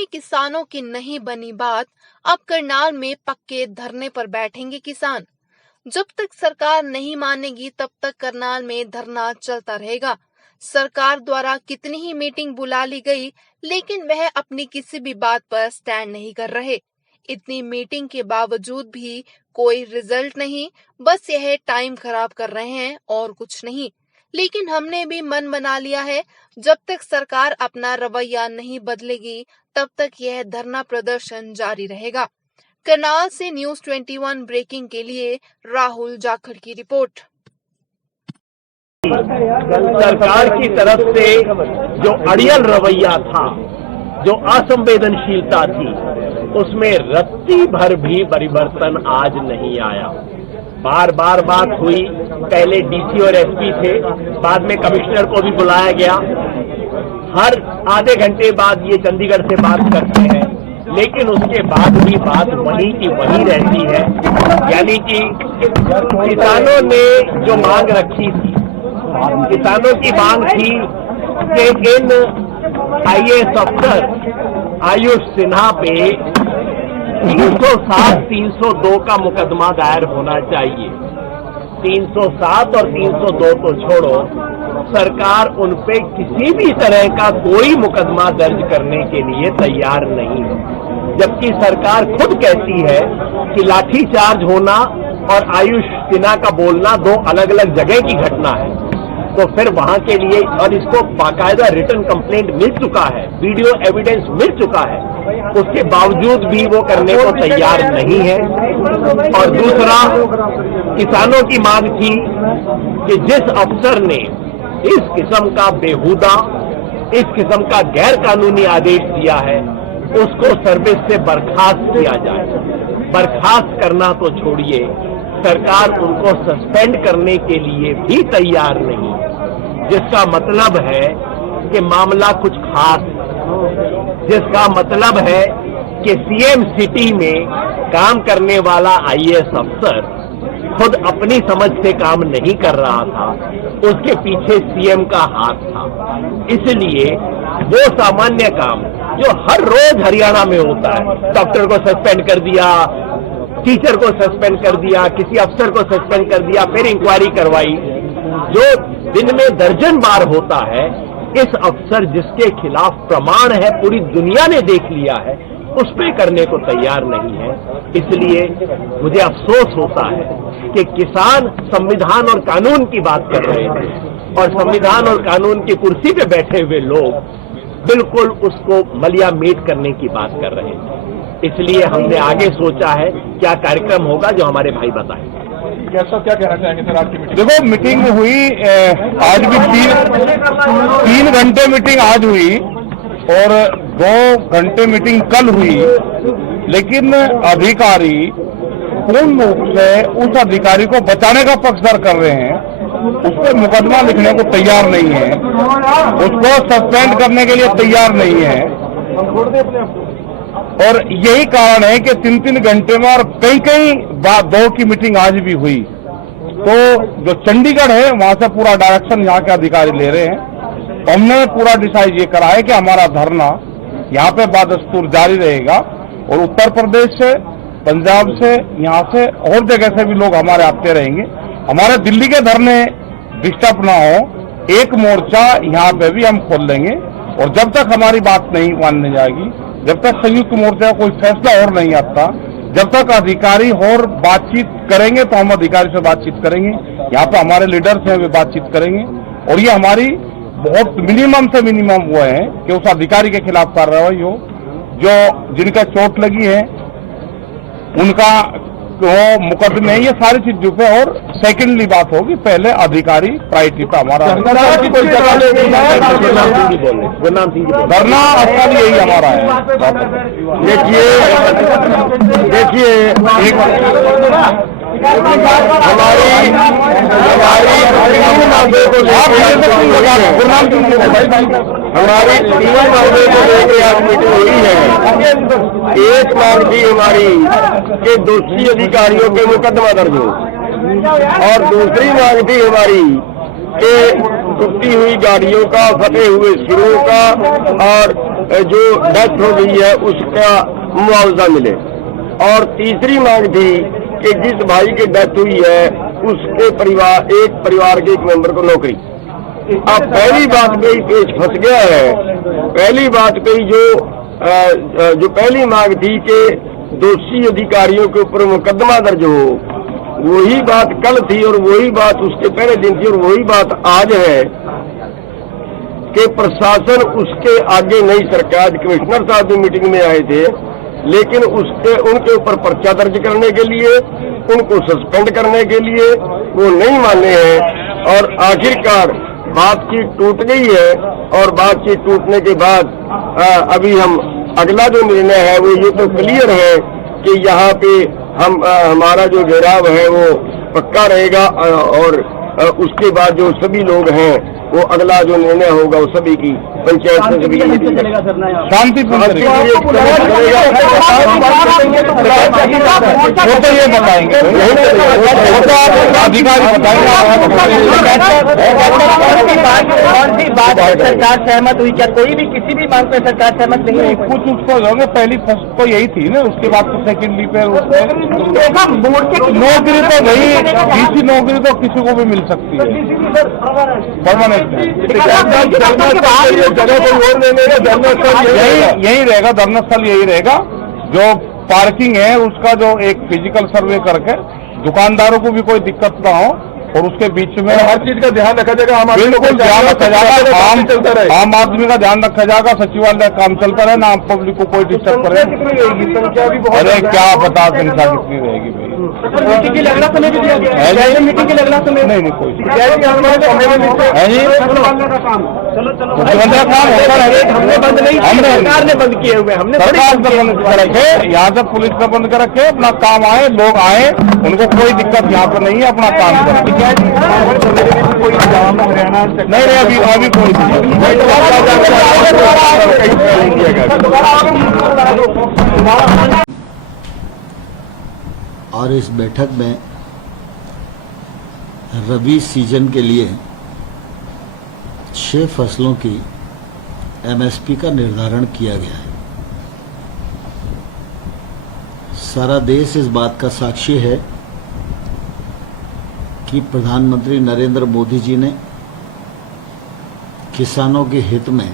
में किसानों की नहीं बनी बात, अब करनाल में पक्के धरने पर बैठेंगे किसान। जब तक सरकार नहीं मानेगी तब तक करनाल में धरना चलता रहेगा। सरकार द्वारा कितनी ही मीटिंग बुला ली गई, लेकिन वह अपनी किसी भी बात पर स्टैंड नहीं कर रहे। इतनी मीटिंग के बावजूद भी कोई रिजल्ट नहीं, बस यह टाइम खराब कर रहे हैं और कुछ नहीं। लेकिन हमने भी मन बना लिया है, जब तक सरकार अपना रवैया नहीं बदलेगी तब तक यह धरना प्रदर्शन जारी रहेगा। करनाल से न्यूज़ 21 ब्रेकिंग के लिए राहुल जाखड़ की रिपोर्ट। सरकार की तरफ से जो अड़ियल रवैया था, जो असंवेदनशीलता थी, उसमें रत्ती भर भी परिवर्तन आज नहीं आया। बार बार बात हुई, पहले डीसी और एसपी थे, बाद में कमिश्नर को भी बुलाया गया। हर आधे घंटे बाद ये चंडीगढ़ से बात करते हैं, लेकिन उसके बाद भी बात वहीं की वहीं रहती है। यानी कि किसानों ने जो मांग रखी थी, किसानों की मांग थी कि इन आईएएस अफसर आयुष सिन्हा पे 307, 302 का मुकदमा दायर होना चाहिए। 307 और 302 तो छोड़ो, सरकार उन पे किसी भी तरह का कोई मुकदमा दर्ज करने के लिए तैयार नहीं है। जबकि सरकार खुद कहती है कि लाठीचार्ज होना और आयुष सिन्हा का बोलना दो अलग अलग जगह की घटना है। तो फिर वहां के लिए, और इसको बाकायदा रिटन कंप्लेंट मिल चुका है, वीडियो एविडेंस मिल चुका है, उसके बावजूद भी वो करने को तैयार नहीं है। और दूसरा, किसानों की मांग थी कि जिस अफसर ने इस किस्म का बेहुदा, इस किस्म का गैर कानूनी आदेश दिया है, उसको सर्विस से बर्खास्त किया जाए। बर्खास्त करना तो छोड़िए, सरकार उनको सस्पेंड करने के लिए भी तैयार नहीं, जिसका मतलब है कि मामला कुछ खास, जिसका मतलब है कि सीएम सिटी में काम करने वाला आईएएस अफसर खुद अपनी समझ से काम नहीं कर रहा था, उसके पीछे सीएम का हाथ था। इसलिए वो सामान्य काम जो हर रोज हरियाणा में होता है, डॉक्टर को सस्पेंड कर दिया, टीचर को सस्पेंड कर दिया, किसी अफसर को सस्पेंड कर दिया, फिर इंक्वायरी करवाई, जो दिन में दर्जन बार होता है, इस अफसर जिसके खिलाफ प्रमाण है, पूरी दुनिया ने देख लिया है, उस पे करने को तैयार नहीं है। इसलिए मुझे अफसोस होता है कि किसान संविधान और कानून की बात कर रहे थे और संविधान और कानून की कुर्सी पे बैठे हुए लोग बिल्कुल उसको मलिया मेट करने की बात कर रहे हैं। इसलिए हमने आगे सोचा है क्या कार्यक्रम होगा, जो हमारे भाई बताएंगे। क्या कहना चाहेंगे सर आपकी मीटिंग? देखो, मीटिंग हुई, आज भी 3 घंटे मीटिंग आज हुई और 2 घंटे मीटिंग कल हुई, लेकिन अधिकारी पूर्ण रूप से उस अधिकारी को बचाने का पक्षधर कर रहे हैं, उस पर मुकदमा लिखने को तैयार नहीं है, उसको सस्पेंड करने के लिए तैयार नहीं है। और यही कारण है कि 3-3 घंटे में और कई बार 2 की मीटिंग आज भी हुई। तो जो चंडीगढ़ है वहां से पूरा डायरेक्शन यहाँ के अधिकारी ले रहे हैं। तो हमने पूरा डिसाइड ये करा है कि हमारा धरना यहाँ पे बदस्तूर जारी रहेगा और उत्तर प्रदेश से, पंजाब से, यहाँ से और जगह से भी लोग हमारे आते रहेंगे। हमारे दिल्ली के धरने डिस्टर्ब ना हो, एक मोर्चा यहाँ पे भी हम खोल लेंगे। और जब तक हमारी बात नहीं मानने जाएगी, जब तक संयुक्त मोर्चा का कोई फैसला और नहीं आता, जब तक अधिकारी और बातचीत करेंगे तो हम अधिकारी से बातचीत करेंगे। यहाँ पे हमारे लीडर्स हैं, वे बातचीत करेंगे। और ये हमारी बहुत मिनिमम से मिनिमम वो है कि उस अधिकारी के खिलाफ कार्रवाई हो, जो जिनका चोट लगी है उनका वो मुकदमे, ये सारी चीजों पे। और सेकेंडली बात होगी, पहले अधिकारी प्रायोरिटी पे हमारा धरना स्थल यही हमारा है। देखिए हमारी 3 मामले को लेकर आज मीटिंग हुई है। एक मांग थी हमारी कि दोषी अधिकारियों के मुकदमा दर्ज हो, और दूसरी मांग थी हमारी कि टूटी हुई गाड़ियों का, फटे हुए सिरों का और जो डेथ हो गई है उसका मुआवजा मिले। और तीसरी मांग थी कि जिस भाई की डेथ हुई है उसके एक परिवार के एक मेंबर को नौकरी। अब पहली बात कही पेच फंस गया है। पहली बात कही जो पहली मांग थी कि दोषी अधिकारियों के ऊपर मुकदमा दर्ज हो, वही बात कल थी और वही बात उसके पहले दिन थी और वही बात आज है कि प्रशासन उसके आगे नहीं सरका। आज कमिश्नर साहब भी मीटिंग में आए थे, लेकिन उनके ऊपर पर्चा दर्ज करने के लिए, उनको सस्पेंड करने के लिए वो नहीं माने हैं। और आखिरकार बातचीत टूट गई है और बातचीत टूटने के बाद अभी हम अगला जो निर्णय है वो ये तो क्लियर है कि यहाँ पे हमारा जो घेराव है वो पक्का रहेगा और उसके बाद जो सभी लोग हैं वो अगला जो निर्णय होगा वो सभी की पंचायत से सभी शांतिपूर्ण तो ये बताएंगे, अधिकारी सरकार सहमत हुई? क्या कोई भी किसी भी मांग पे सरकार सहमत नहीं है? कुछ उसको होंगे, पहली फर्स्ट तो यही थी ना, उसके बाद तो सेकेंडली पे नौकरी तो गई, बीसी नौकरी तो किसी को भी मिल सकती है परमानेंट। यही रहेगा, धर्मस्थल यही रहेगा। जो पार्किंग है उसका जो एक फिजिकल सर्वे करके दुकानदारों को भी कोई दिक्कत ना हो और उसके बीच में हर चीज का ध्यान रखा जाएगा। बिल्कुल ध्यान रखा जाएगा, आम आदमी का ध्यान रखा जाएगा, सचिवालय काम चलता रहे ना, आम पब्लिक को कोई डिस्टर्ब करे। अरे क्या बता संख्या कितनी रहेगी भाई? मीटिंग की लगना समय भी दिया, मीटिंग की लगना समय नहीं कोई हमने बंद नहीं, सरकार ने बंद किए हुए, हमने सरकार बंद कर रखे, यहाँ से पुलिस ने बंद कर रखे। अपना काम आए, लोग आए, उनको कोई दिक्कत यहाँ पर नहीं है, अपना काम करें। नहीं अभी कोई और इस बैठक में रबी सीजन के लिए 6 फसलों की एमएसपी का निर्धारण किया गया है। सारा देश इस बात का साक्षी है कि प्रधानमंत्री नरेंद्र मोदी जी ने किसानों के हित में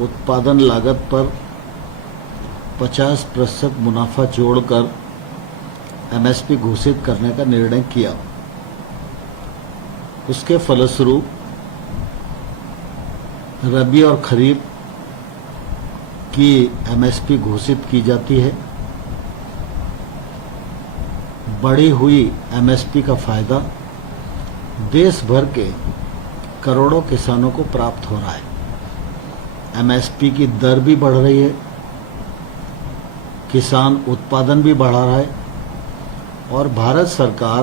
उत्पादन लागत पर 50% मुनाफा जोड़कर एमएसपी घोषित करने का निर्णय किया। उसके फलस्वरूप रबी और खरीफ की एमएसपी घोषित की जाती है। बढ़ी हुई एमएसपी का फायदा देश भर के करोड़ों किसानों को प्राप्त हो रहा है। एमएसपी की दर भी बढ़ रही है, किसान उत्पादन भी बढ़ा रहा है और भारत सरकार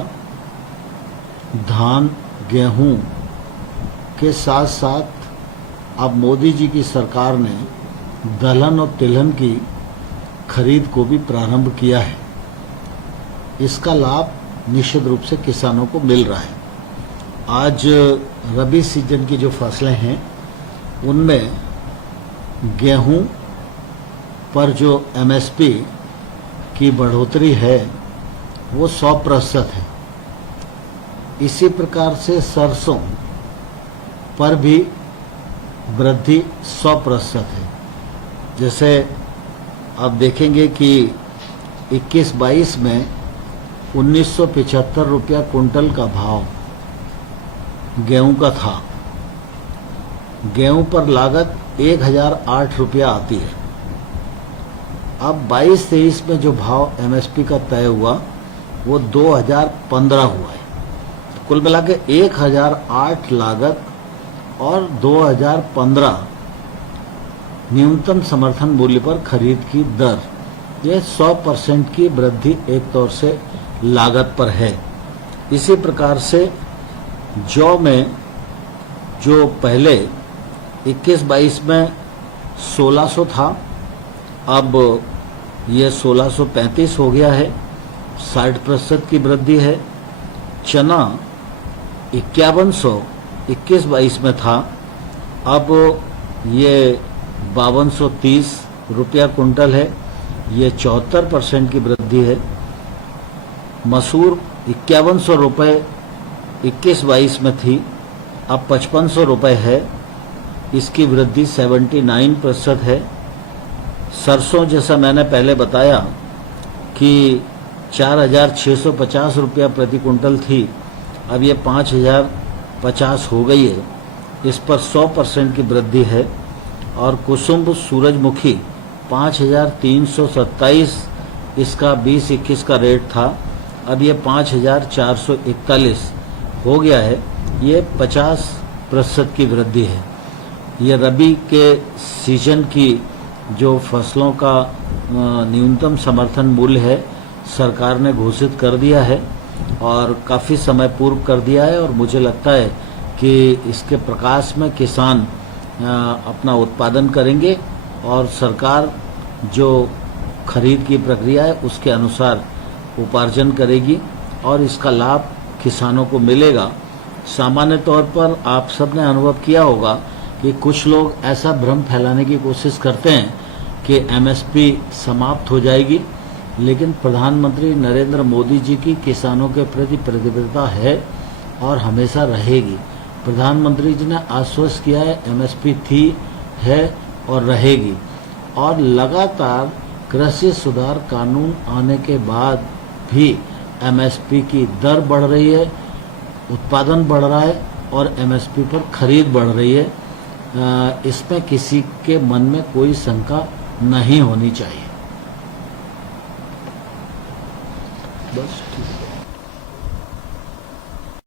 धान, गेहूं के साथ साथ अब मोदी जी की सरकार ने दलहन और तिलहन की खरीद को भी प्रारंभ किया है। इसका लाभ निश्चित रूप से किसानों को मिल रहा है। आज रबी सीजन की जो फसलें हैं उनमें गेहूं पर जो एमएसपी की बढ़ोतरी है वो 100% है। इसी प्रकार से सरसों पर भी वृद्धि 100% है। जैसे आप देखेंगे कि 21-22 में 1975 रुपया कुंटल का भाव गेहूं का था। गेहूं पर लागत 1008 रुपया आती है। अब 22-23 में जो भाव एमएसपी का तय हुआ वो 2015 हुआ है। कुल मिला के 1008 लागत और 2015 न्यूनतम समर्थन मूल्य पर खरीद की दर, यह 100% की वृद्धि एक तौर से लागत पर है। इसी प्रकार से जौ में जो पहले 21-22 में 1600 था, अब यह 1635 हो गया है, 60% की वृद्धि है। चना 5100 21-22 में था, अब ये 5230 रुपया कुंटल है, ये 74% की वृद्धि है। मसूर 5100 रुपये 21-22 में थी, अब 5500 रुपये है, इसकी वृद्धि 79% है। सरसों जैसा मैंने पहले बताया कि 4650 रुपया प्रति कुंटल थी, अब ये 5050 हो गई है, इस पर 100% की वृद्धि है। और कुसुम सूरजमुखी 5327, इसका 20-21 का रेट था, अब ये 5441 हो गया है, ये 50% की वृद्धि है। ये रबी के सीजन की जो फसलों का न्यूनतम समर्थन मूल्य है, सरकार ने घोषित कर दिया है और काफ़ी समय पूर्व कर दिया है, और मुझे लगता है कि इसके प्रकाश में किसान अपना उत्पादन करेंगे और सरकार जो खरीद की प्रक्रिया है उसके अनुसार उपार्जन करेगी और इसका लाभ किसानों को मिलेगा। सामान्य तौर पर आप सबने अनुभव किया होगा कि कुछ लोग ऐसा भ्रम फैलाने की कोशिश करते हैं कि एमएसपी समाप्त हो जाएगी, लेकिन प्रधानमंत्री नरेंद्र मोदी जी की किसानों के प्रति प्रतिबद्धता है और हमेशा रहेगी। प्रधानमंत्री जी ने आश्वस्त किया है एमएसपी थी, है और रहेगी, और लगातार कृषि सुधार कानून आने के बाद भी एमएसपी की दर बढ़ रही है, उत्पादन बढ़ रहा है और एमएसपी पर खरीद बढ़ रही है। इसमें किसी के मन में कोई शंका नहीं होनी चाहिए। बस ठीक है।